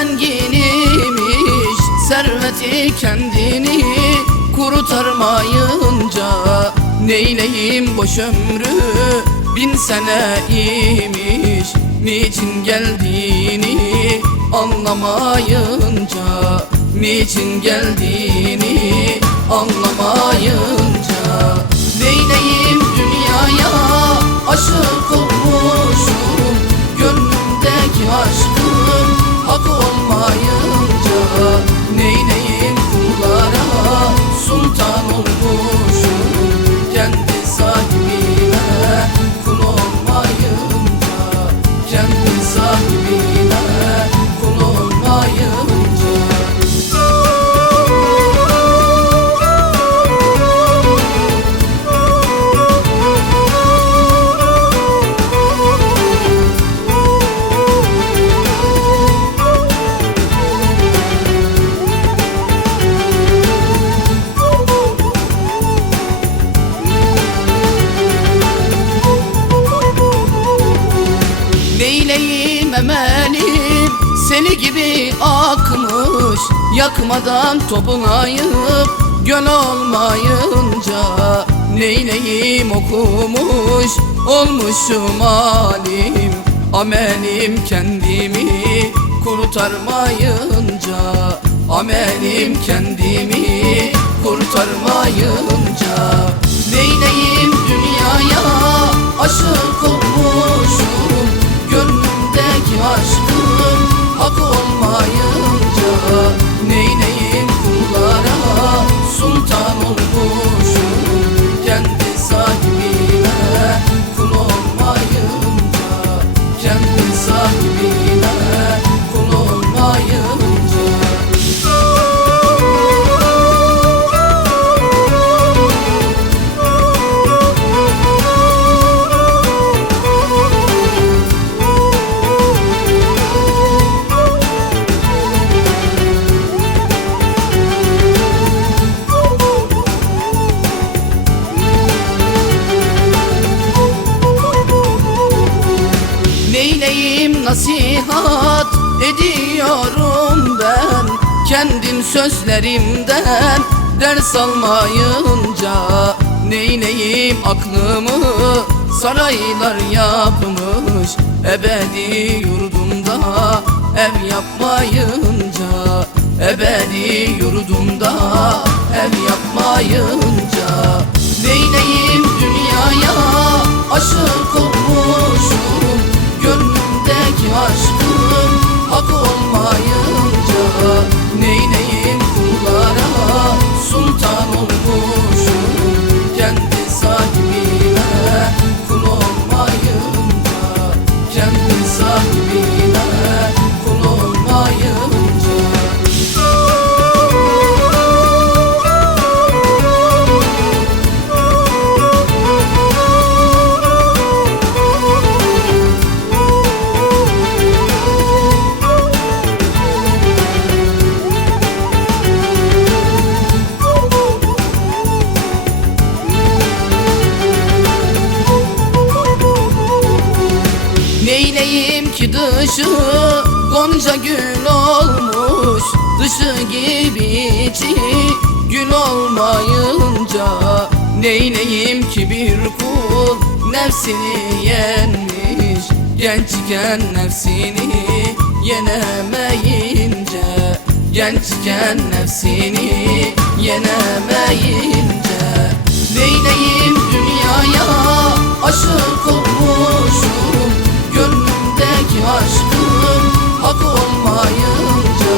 zenginiymiş Serveti kendini kurtarmayınca Neyleyim boş ömrü? Bin sene imiş Niçin geldiğini anlamayınca Niçin geldiğini anlamayınca olmayınca Neyleyim kullara sultan olmuşum. Kendi sahibine kul olmayınca Kendi sahibine Neyleyim emelim seni gibi akmış Yakmadan toplayıp göl olmayınca Neyleyim okumuş olmuşum alim Amelim kendimi kurtarmayınca Amelim kendimi kurtarmayınca Neyleyim dünyaya aşık olmuşum nasihat ediyorum ben. Kendim sözlerimden ders almayınca Neyleyim aklımı saraylar yapmış. Ebedi yurdumda ev yapmayınca Ebedi yurdumda ev yapmayınca Neyleyim dünyaya aşık ki dışı gonca gül olmuş. Dışı gibi içi gül olmayınca Neyleyim ki bir kul nefsini yenmiş. Gençken nefsini yenemeyince Gençken nefsini yenemeyince. Neyleyim dünyaya aşık Gönlümdeki aşkım hak olmayınca